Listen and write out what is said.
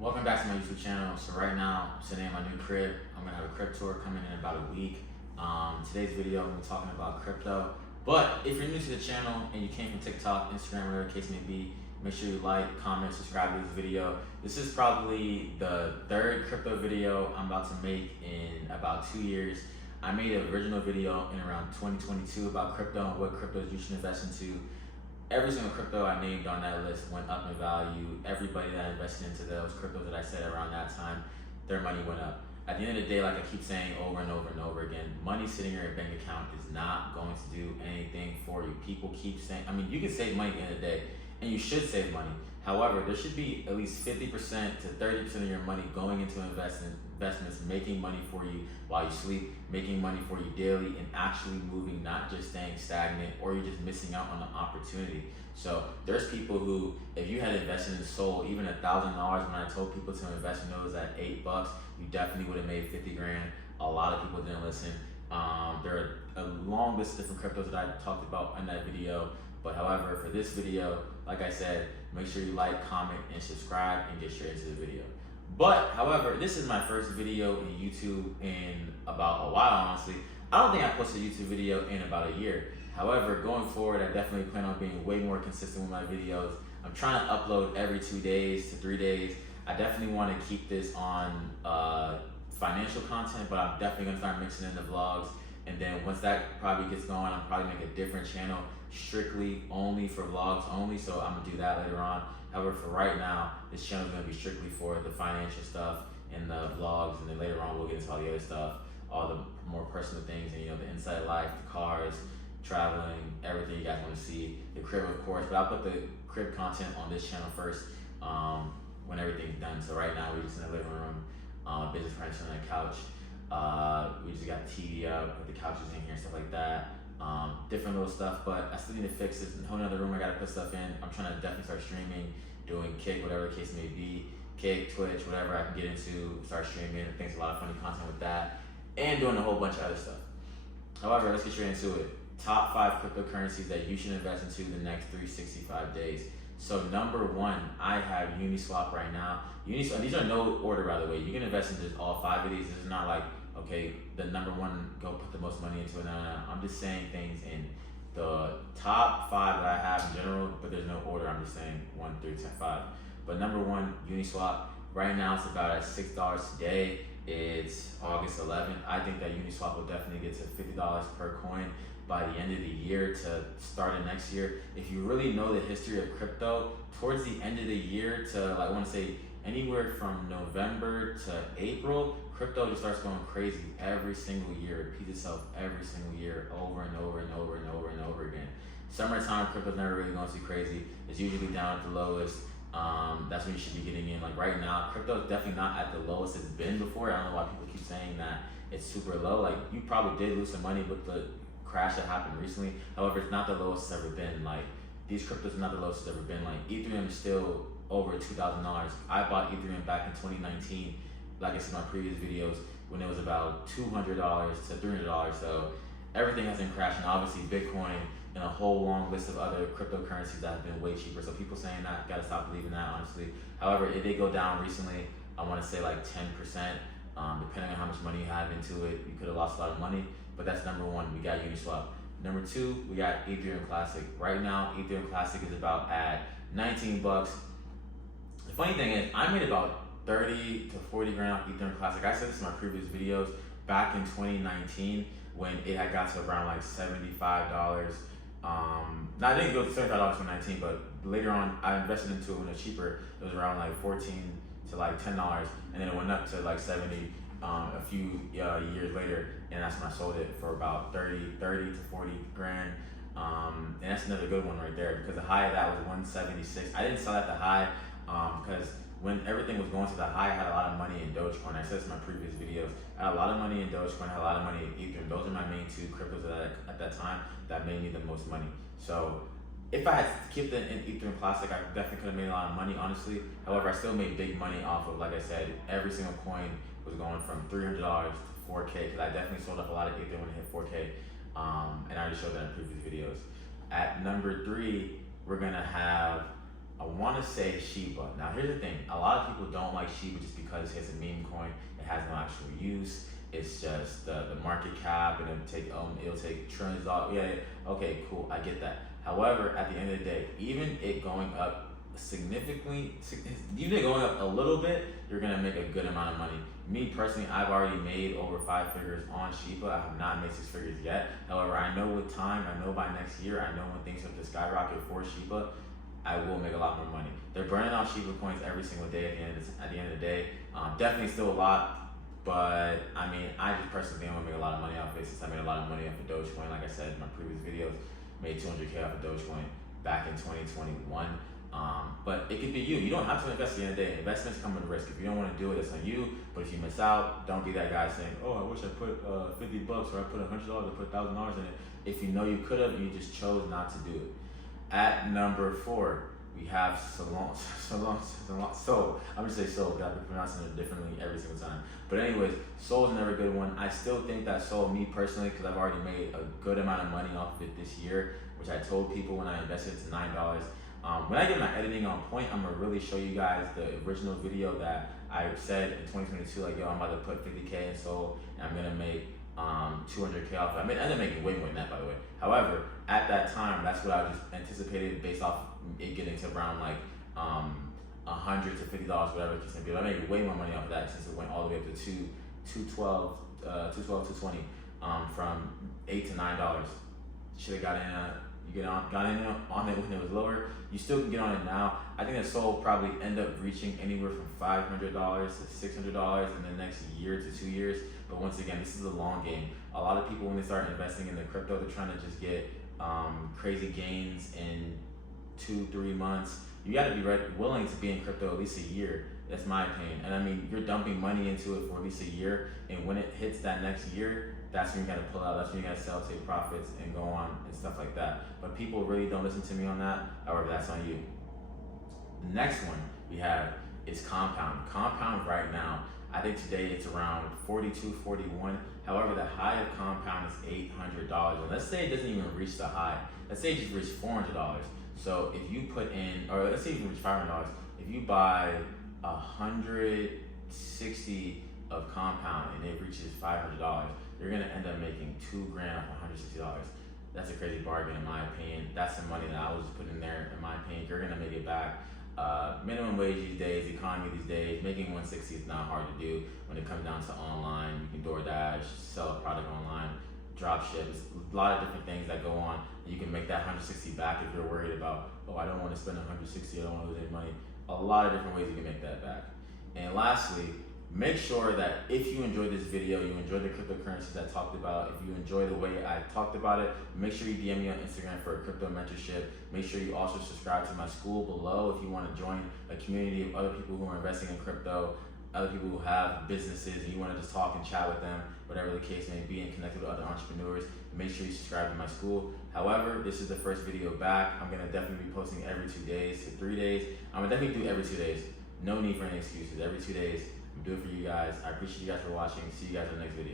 Welcome back to my YouTube channel. So right now, I'm sitting in my new crib. I'm gonna have a crib tour coming in about a week. Today's video, I'm gonna be talking about crypto. But if you're new to the channel and you came from TikTok, Instagram, whatever the case may be, make sure you like, comment, subscribe to this video. This is probably the third crypto video I'm about to make in about 2 years. I made an original video in around 2022 about crypto and what cryptos you should invest into. Every single crypto I named on that list went up in value. Everybody that invested into those cryptos that I said around that time, their money went up. At the end of the day, like I keep saying over and over and over again, money sitting in your bank account is not going to do anything for you. People keep saying, you can save money at the end of the day, and you should save money. However, there should be at least 50% to 30% of your money going into investments, making money for you while you sleep, making money for you daily, and actually moving, not just staying stagnant, or you're just missing out on an opportunity. So there's people who, if you had invested in Sol, even $1,000, when I told people to invest in those at $8, you definitely would have made 50 grand. A lot of people didn't listen. There are a long list of different cryptos that I talked about in that video. But however, for this video, like I said, make sure you like, comment, and subscribe and get straight into the video. But however, this is my first video in YouTube in about a while, honestly. I don't think I posted a YouTube video in about a year. However, going forward, I definitely plan on being way more consistent with my videos. I'm trying to upload every 2 days to 3 days. I definitely want to keep this on financial content, but I'm definitely gonna start mixing in the vlogs. And then once that probably gets going, I'll probably make a different channel strictly only for vlogs only. So I'm gonna do that later on. However, for right now, this channel is gonna be strictly for the financial stuff and the vlogs, and then later on we'll get into all the other stuff, all the more personal things, and the inside life, the cars, traveling, everything you guys want to see, the crib of course. But I'll put the crib content on this channel first when everything's done. So right now we're just in the living room, business furniture on the couch. We just got the TV up, put the couches in here, stuff like that. Different little stuff, but I still need to fix this. In a whole nother room I gotta put stuff in. I'm trying to definitely start streaming, doing Kick, whatever the case may be, Kick, Twitch, whatever I can get into, start streaming. I think there's a lot of funny content with that, and doing a whole bunch of other stuff. However, let's get straight into it. Top 5 cryptocurrencies that you should invest into the next 365 days. So number 1, I have Uniswap right now. Uniswap, these are no order, by the way. You can invest into all 5 of these. This is not like, okay, the number 1, go put the most money into it. No. I'm just saying things in the top 5 that I have in general, but there's no order. I'm just saying 1 through 5. But number 1, Uniswap. Right now it's about at $6 today. It's August 11th. I think that Uniswap will definitely get to $50 per coin by the end of the year to start it next year. If you really know the history of crypto, towards the end of the year to, I want to say anywhere from November to April, crypto just starts going crazy every single year. It repeats itself every single year, over and over and over and over and over again. Summertime, crypto's never really going too crazy. It's usually down at the lowest. That's when you should be getting in. Like right now, crypto is definitely not at the lowest it's been before. I don't know why people keep saying that it's super low. Like, you probably did lose some money with the crash that happened recently. However, it's not the lowest it's ever been. Like, these cryptos are not the lowest it's ever been. Like, Ethereum is still over $2,000. I bought Ethereum back in 2019, like I said in my previous videos, when it was about $200 to $300. So everything has been crashing. Obviously, Bitcoin and a whole long list of other cryptocurrencies that have been way cheaper. So people saying that, gotta stop believing that, honestly. However, it did go down recently. I want to say like 10%. Depending on how much money you have into it, you could have lost a lot of money. But that's number 1. We got Uniswap. Number 2, we got Ethereum Classic. Right now, Ethereum Classic is about at $19. The funny thing is, I made about 30 to 40 grand off Ethereum Classic. I said this in my previous videos back in 2019 when it had got to around like $75. Now I didn't go to $75 in 2019, but later on I invested into it when it was cheaper. It was around like $14 to like $10, and then it went up to like 70 a few years later, and that's when I sold it for about 30 to 40 grand. And that's another good one right there, because the high of that was 176. I didn't sell at the high because when everything was going to the high, I had a lot of money in Dogecoin. I said this in my previous videos. I had a lot of money in Dogecoin, I had a lot of money in Ethereum. Those are my main 2 cryptos at that time that made me the most money. So if I had kept it in Ethereum Classic, I definitely could have made a lot of money, honestly. However, I still made big money off of, like I said, every single coin was going from $300 to 4K, because I definitely sold off a lot of Ethereum when it hit 4K. And I already showed that in previous videos. At number 3, we're gonna have I want to say Shiba. Now here's the thing: a lot of people don't like Shiba just because it's a meme coin. It has no actual use. It's just the market cap, and it'll take trillions of dollars. Yeah, okay, cool, I get that. However, at the end of the day, even it going up significantly, even it going up a little bit, you're gonna make a good amount of money. Me personally, I've already made over 5 figures on Shiba. I have not made 6 figures yet. However, I know with time, I know by next year, I know when things have to skyrocket for Shiba, I will make a lot more money. They're burning off Shiba coins every single day at the end of the day. Definitely still a lot, but I mean, I just personally think I'm gonna make a lot of money off it since I made a lot of money off of Dogecoin. Like I said in my previous videos, made 200K off of Dogecoin back in 2021. But it could be you. You don't have to invest at the end of the day. Investments come with risk. If you don't want to do it, it's on you. But if you miss out, don't be that guy saying, oh, I wish I put $50 or I put $100 or put $1,000 in it. If you know you could have, you just chose not to do it. At number 4, we have Solana. Sol. I'm gonna say Sol because I've been pronouncing it differently every single time. But anyways, Sol is another good one. I still think that Sol, me personally, because I've already made a good amount of money off of it this year, which I told people when I invested to $9. When I get my editing on point, I'm gonna really show you guys the original video that I said in 2022, like, yo, I'm about to put 50K in Sol, and I'm gonna make 200K off. I ended up making way more than that, by the way. However, at that time, that's what I just anticipated based off it getting to around like $100 to $50, whatever it can be. I made way more money off of that since it went all the way up to 212, 220, from $8 to $9. Should have got in. Got in on it when it was lower. You still can get on it now. I think that Sol will probably end up reaching anywhere from $500 to $600 in the next year to 2 years. But once again, this is a long game. A lot of people, when they start investing in the crypto, they're trying to just get crazy gains in 2-3 months. You got to be willing to be in crypto at least a year. That's my opinion. And I mean, you're dumping money into it for at least a year, and when it hits that next year, that's when you gotta pull out, that's when you gotta sell, take profits, and go on and stuff like that. But people really don't listen to me on that. However, that's on you. The next one we have is Compound. Compound right now, I think today it's around 42, 41. However, the high of Compound is $800. And let's say it doesn't even reach the high. Let's say it just reached $400. So if you put in, or let's say you reach $500, if you buy 160 of Compound and it reaches $500, you're gonna end up making $2 grand off $160. That's a crazy bargain in my opinion. That's some money that I was just putting in there in my opinion. You're gonna make it back. Minimum wage these days, economy these days, making 160 is not hard to do when it comes down to online. You can DoorDash, sell a product online, drop ship. There's a lot of different things that go on. You can make that 160 back if you're worried about, oh, I don't want to spend 160, I don't want to lose any money. A lot of different ways you can make that back. And lastly, make sure that if you enjoyed this video, you enjoyed the cryptocurrencies I talked about, if you enjoy the way I talked about it, make sure you DM me on Instagram for a crypto mentorship. Make sure you also subscribe to my school below if you want to join a community of other people who are investing in crypto, other people who have businesses, and you want to just talk and chat with them, whatever the case may be, and connect with other entrepreneurs. Make sure you subscribe to my school. However, this is the first video back. I'm going to definitely be posting every 2 days to 3 days. I'm going to definitely do every 2 days. No need for any excuses. Every 2 days. I'm doing it for you guys. I appreciate you guys for watching. See you guys in the next video.